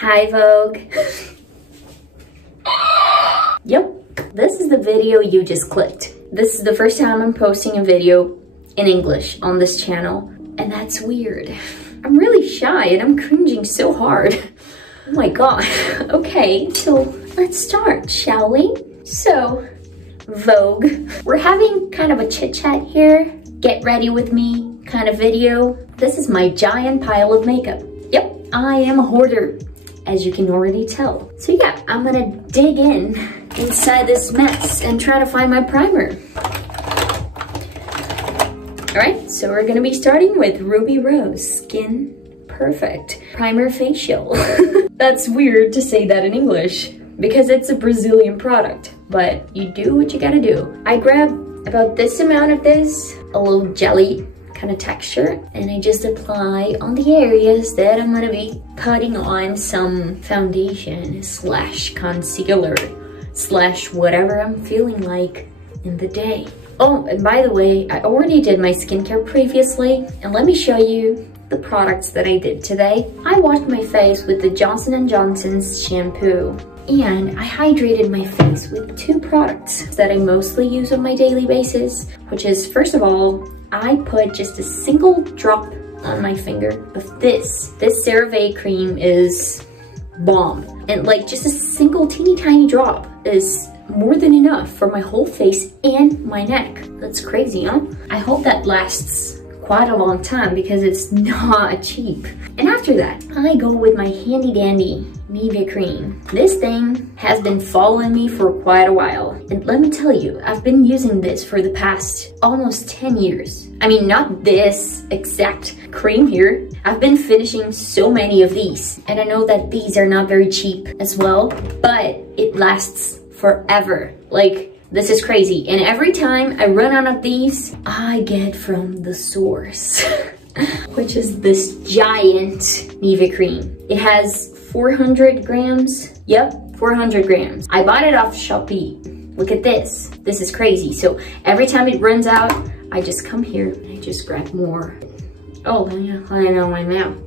Hi Vogue. Yep, this is the video you just clicked. This is the first time I'm posting a video in English on this channel, and that's weird. I'm really shy and I'm cringing so hard. Oh my god. Okay, so let's start, shall we? So, Vogue, we're having kind of a chit chat here. Get ready with me kind of video. This is my giant pile of makeup. Yep, I am a hoarder, as you can already tell. So yeah, I'm gonna dig inside this mess and try to find my primer. Alright, so we're gonna be starting with Ruby Rose Skin Perfect Primer Facial. That's weird to say that in English because it's a Brazilian product, but you do what you gotta do. I grab about this amount of this, a little jelly kind of texture, and I just apply on the areas that I'm gonna be putting on some foundation slash concealer slash whatever I'm feeling like in the day. Oh, and by the way, I already did my skincare previously, and let me show you the products that I did today. I washed my face with the Johnson & Johnson's shampoo, and I hydrated my face with two products that I mostly use on my daily basis, which is, first of all, I put just a single drop on my finger of this. This CeraVe cream is bomb. And like just a single teeny tiny drop is more than enough for my whole face and my neck. That's crazy, huh? I hope that lasts quite a long time because it's not cheap. And after that, I go with my handy dandy Nivea cream. This thing has been following me for quite a while. And let me tell you, I've been using this for the past almost 10 years. I mean, not this exact cream here. I've been finishing so many of these. And I know that these are not very cheap as well, but it lasts forever. Like, this is crazy. And every time I run out of these, I get from the source, which is this giant Nivea cream. It has 400 grams. Yep, 400 grams. I bought it off Shopee. Look at this. This is crazy. So every time it runs out, I just come here and I just grab more. Oh, yeah, I know my mouth.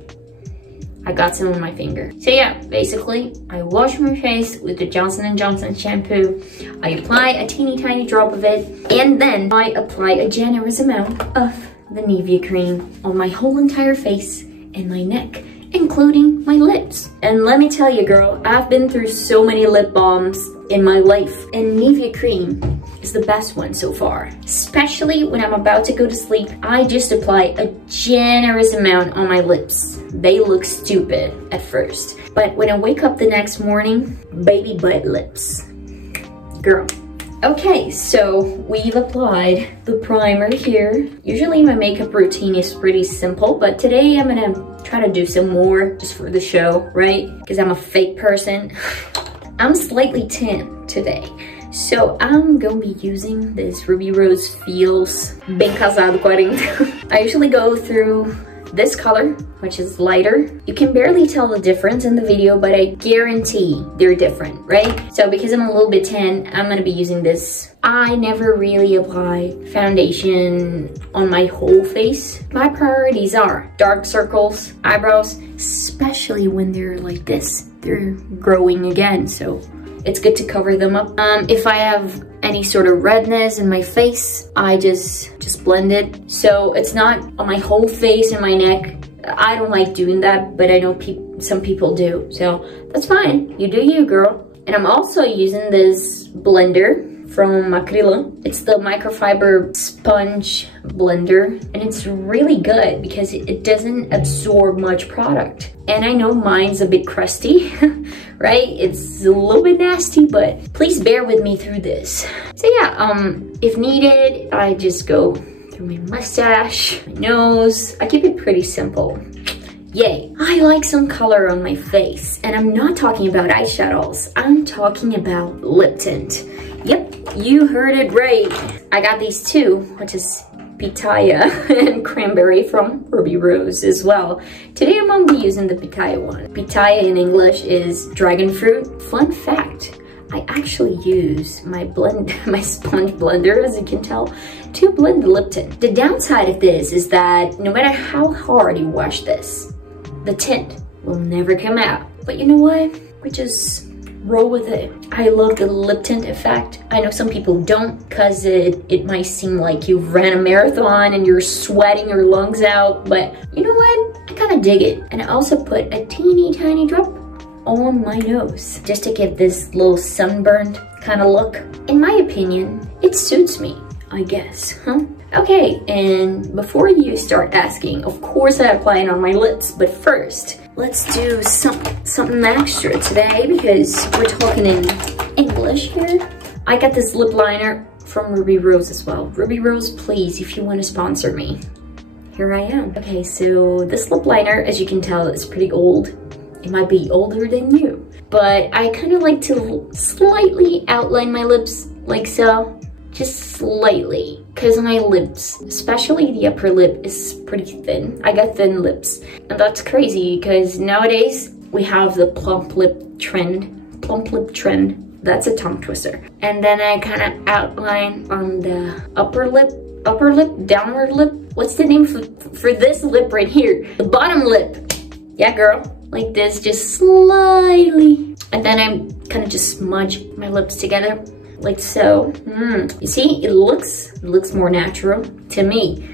I got some on my finger. So yeah, basically, I wash my face with the Johnson & Johnson shampoo. I apply a teeny tiny drop of it, and then I apply a generous amount of the Nivea cream on my whole entire face and my neck, including my lips. And let me tell you, girl, I've been through so many lip balms in my life, and Nivea cream is the best one so far. Especially when I'm about to go to sleep, I just apply a generous amount on my lips. They look stupid at first, but when I wake up the next morning, baby butt lips. Girl. Okay, so we've applied the primer here. Usually my makeup routine is pretty simple, but today I'm gonna try to do some more just for the show, right? Because I'm a fake person. I'm slightly tan today. So I'm gonna be using this Ruby Rose Feels Bem Casado 40. I usually go through this color, which is lighter. You can barely tell the difference in the video, but I guarantee they're different, right? So because I'm a little bit tan, I'm gonna be using this. I never really apply foundation on my whole face. My priorities are dark circles, eyebrows, especially when they're like this. They're growing again, so it's good to cover them up. If I have any sort of redness in my face, I just blend it. So it's not on my whole face and my neck. I don't like doing that, but I know some people do. So that's fine. You do you, girl. And I'm also using this blender from Macrila. It's the microfiber sponge blender, and it's really good because it doesn't absorb much product. And I know mine's a bit crusty, right? It's a little bit nasty, but please bear with me through this. So yeah, if needed, I just go through my mustache, my nose. I keep it pretty simple. Yay. I like some color on my face, and I'm not talking about eyeshadows. I'm talking about lip tint. Yep, you heard it right. I got these two, which is Pitaya and Cranberry from Ruby Rose as well. Today I'm gonna be using the Pitaya one. Pitaya in English is dragon fruit. Fun fact, I actually use my sponge blender, as you can tell, to blend the lip tint. The downside of this is that no matter how hard you wash this, the tint will never come out. But you know what? We just roll with it. I love the lip tint effect. I know some people don't because it might seem like you ran a marathon and you're sweating your lungs out, but you know what? I kind of dig it. And I also put a teeny tiny drop on my nose just to give this little sunburned kind of look. In my opinion, it suits me, I guess, huh? Okay, and before you start asking, of course I apply it on my lips, but first, let's do something extra today because we're talking in English here. I got this lip liner from Ruby Rose as well. Ruby Rose, please, if you want to sponsor me, here I am. Okay, so this lip liner, as you can tell, is pretty old. It might be older than you, but I kind of like to slightly outline my lips like so. Just slightly, because my lips, especially the upper lip, is pretty thin. I got thin lips, and that's crazy because nowadays we have the plump lip trend. Plump lip trend, that's a tongue twister. And then I kind of outline on the upper lip, downward lip. What's the name for this lip right here? The bottom lip. Yeah, girl, like this, just slightly. And then I kind of just smudge my lips together. Like so. You see, it looks more natural to me.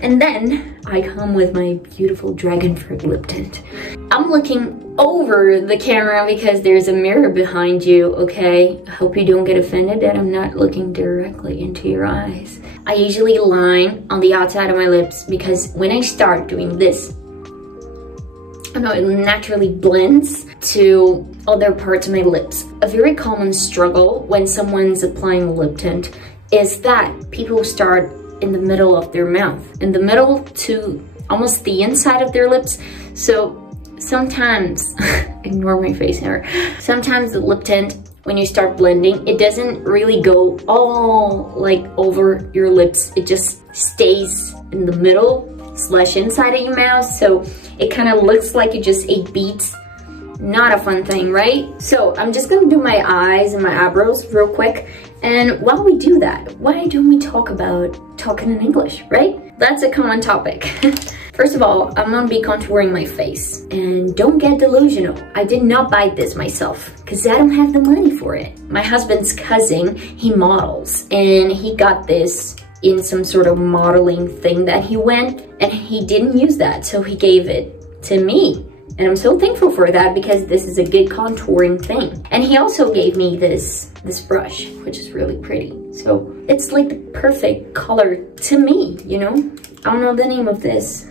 And then I come with my beautiful dragon fruit lip tint. I'm looking over the camera because there's a mirror behind you, okay? I hope you don't get offended that I'm not looking directly into your eyes. I usually line on the outside of my lips because when I start doing this, I know it naturally blends to other parts of my lips. A very common struggle when someone's applying lip tint is that people start in the middle of their mouth, in the middle to almost the inside of their lips. So sometimes, ignore my face here, sometimes the lip tint, when you start blending, it doesn't really go all like over your lips. It just stays in the middle / inside of your mouth, so it kind of looks like you just ate beets. Not a fun thing, right? So I'm just gonna do my eyes and my eyebrows real quick, and while we do that, why don't we talk about talking in English, right? That's a common topic. First of all, I'm gonna be contouring my face, and don't get delusional. I did not buy this myself because I don't have the money for it. My husband's cousin, he models, and he got this in some sort of modeling thing that he went, and he didn't use that, so he gave it to me. And I'm so thankful for that because this is a good contouring thing. And he also gave me this brush, which is really pretty. So it's like the perfect color to me, you know? I don't know the name of this.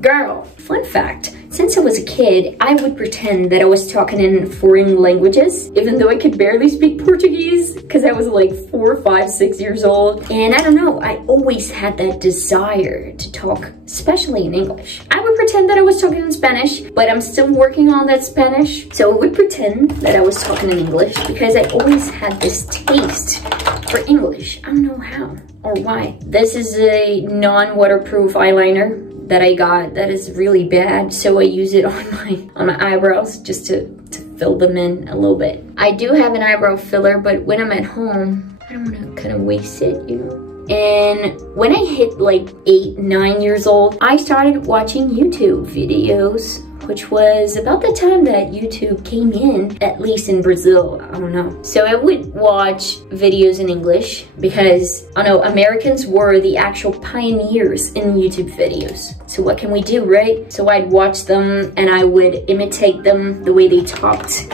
Girl, fun fact. Since I was a kid, I would pretend that I was talking in foreign languages, even though I could barely speak Portuguese, because I was like 4, 5, 6 years old. And I don't know, I always had that desire to talk, especially in English. I would pretend that I was talking in Spanish, but I'm still working on that Spanish. So I would pretend that I was talking in English because I always had this taste for English. I don't know how or why. This is a non-waterproof eyeliner that I got that is really bad, so I use it on my eyebrows just to fill them in a little bit. I do have an eyebrow filler, but when I'm at home, I don't want to kind of waste it, you know? And when I hit like 8, 9 years old, I started watching YouTube videos, which was about the time that YouTube came in, at least in Brazil, I don't know. So I would watch videos in English because, I know, Americans were the actual pioneers in YouTube videos. So what can we do, right? So I'd watch them and I would imitate them the way they talked.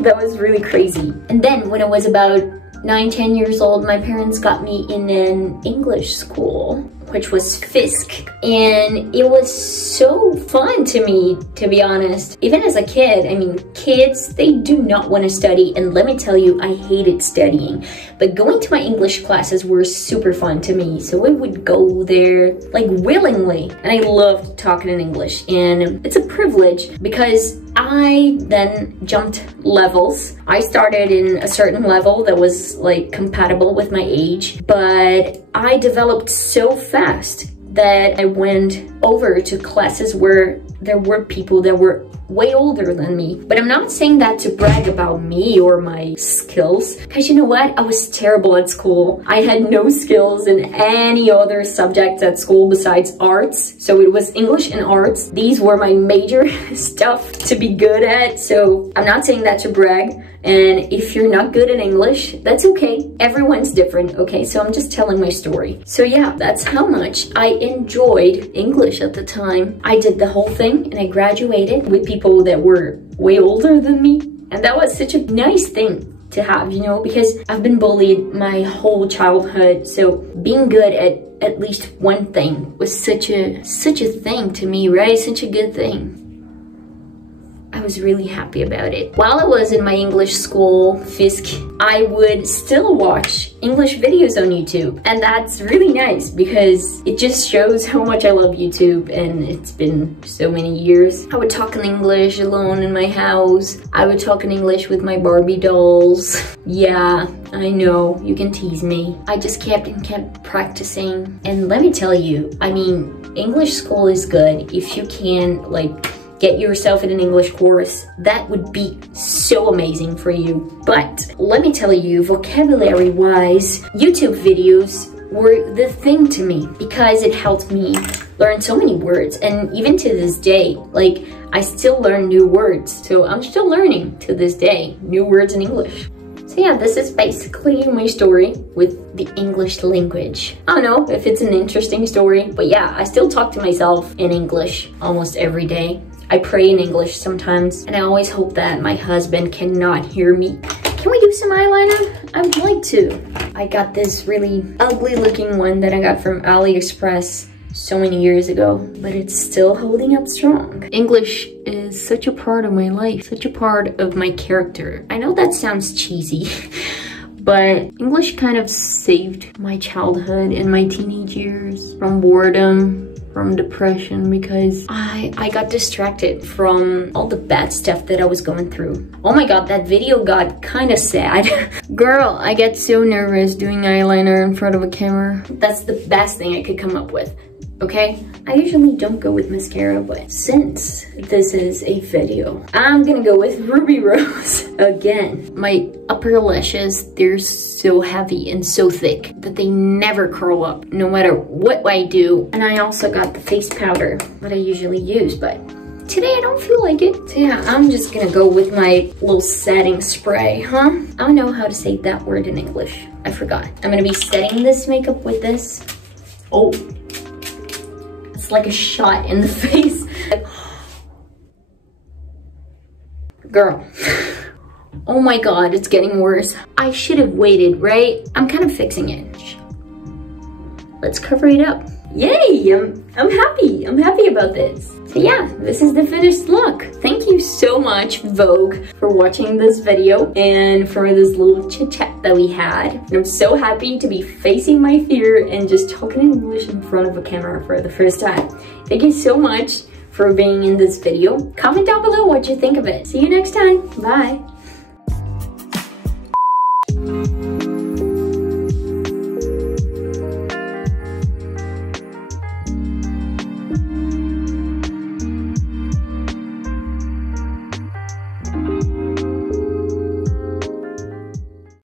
That was really crazy. And then when I was about 9, 10 years old, my parents got me in an English school, which was Fisk. And it was so fun to me, to be honest. Even as a kid, I mean, kids, they do not want to study. And let me tell you, I hated studying. But going to my English classes were super fun to me. So I would go there like willingly. And I loved talking in English. And it's a privilege because I then jumped levels. I started in a certain level that was like compatible with my age, but I developed so fast that I went over to classes where there were people that were way older than me. But I'm not saying that to brag about me or my skills, because you know what? I was terrible at school. I had no skills in any other subjects at school besides arts. So it was English and arts. These were my major stuff to be good at. So I'm not saying that to brag. And if you're not good at English, that's okay. Everyone's different, okay? So I'm just telling my story. So yeah, that's how much I enjoyed English at the time. I did the whole thing and I graduated with people that were way older than me. And that was such a nice thing to have, you know, because I've been bullied my whole childhood. So being good at least one thing was such a thing to me, right? Such a good thing. I was really happy about it. While I was in my English school, FISC, I would still watch English videos on YouTube. And that's really nice because it just shows how much I love YouTube, and it's been so many years. I would talk in English alone in my house. I would talk in English with my Barbie dolls. Yeah, I know, you can tease me. I just kept practicing. And let me tell you, I mean, English school is good if you can, like, get yourself in an English course. That would be so amazing for you. But let me tell you, vocabulary-wise, YouTube videos were the thing to me because it helped me learn so many words. And even to this day, like, I still learn new words. So I'm still learning to this day new words in English. So yeah, this is basically my story with the English language. I don't know if it's an interesting story, but yeah, I still talk to myself in English almost every day. I pray in English sometimes, and I always hope that my husband cannot hear me. Can we do some eyeliner? I would like to. I got this really ugly looking one that I got from AliExpress so many years ago, but it's still holding up strong. English is such a part of my life, such a part of my character. I know that sounds cheesy, but English kind of saved my childhood and my teenage years from boredom, from depression, because I got distracted from all the bad stuff that I was going through. Oh my god, that video got kind of sad. Girl, I get so nervous doing eyeliner in front of a camera. That's the best thing I could come up with, okay? I usually don't go with mascara, but since this is a video, I'm gonna go with Ruby Rose again. My upper lashes, they're so heavy and so thick that they never curl up, no matter what I do. And I also got the face powder that I usually use, but today I don't feel like it. So yeah, I'm just gonna go with my little setting spray, huh? I don't know how to say that word in English. I forgot. I'm gonna be setting this makeup with this. Oh. It's like a shot in the face. Girl. Oh my god, it's getting worse. I should have waited, right? I'm kind of fixing it. Let's cover it up. Yay! I'm happy. I'm happy about this. So yeah, this is the finished look. Thank you so much, Vogue, for watching this video and for this little chit chat that we had. And I'm so happy to be facing my fear and just talking in English in front of a camera for the first time. Thank you so much for being in this video. Comment down below what you think of it. See you next time. Bye.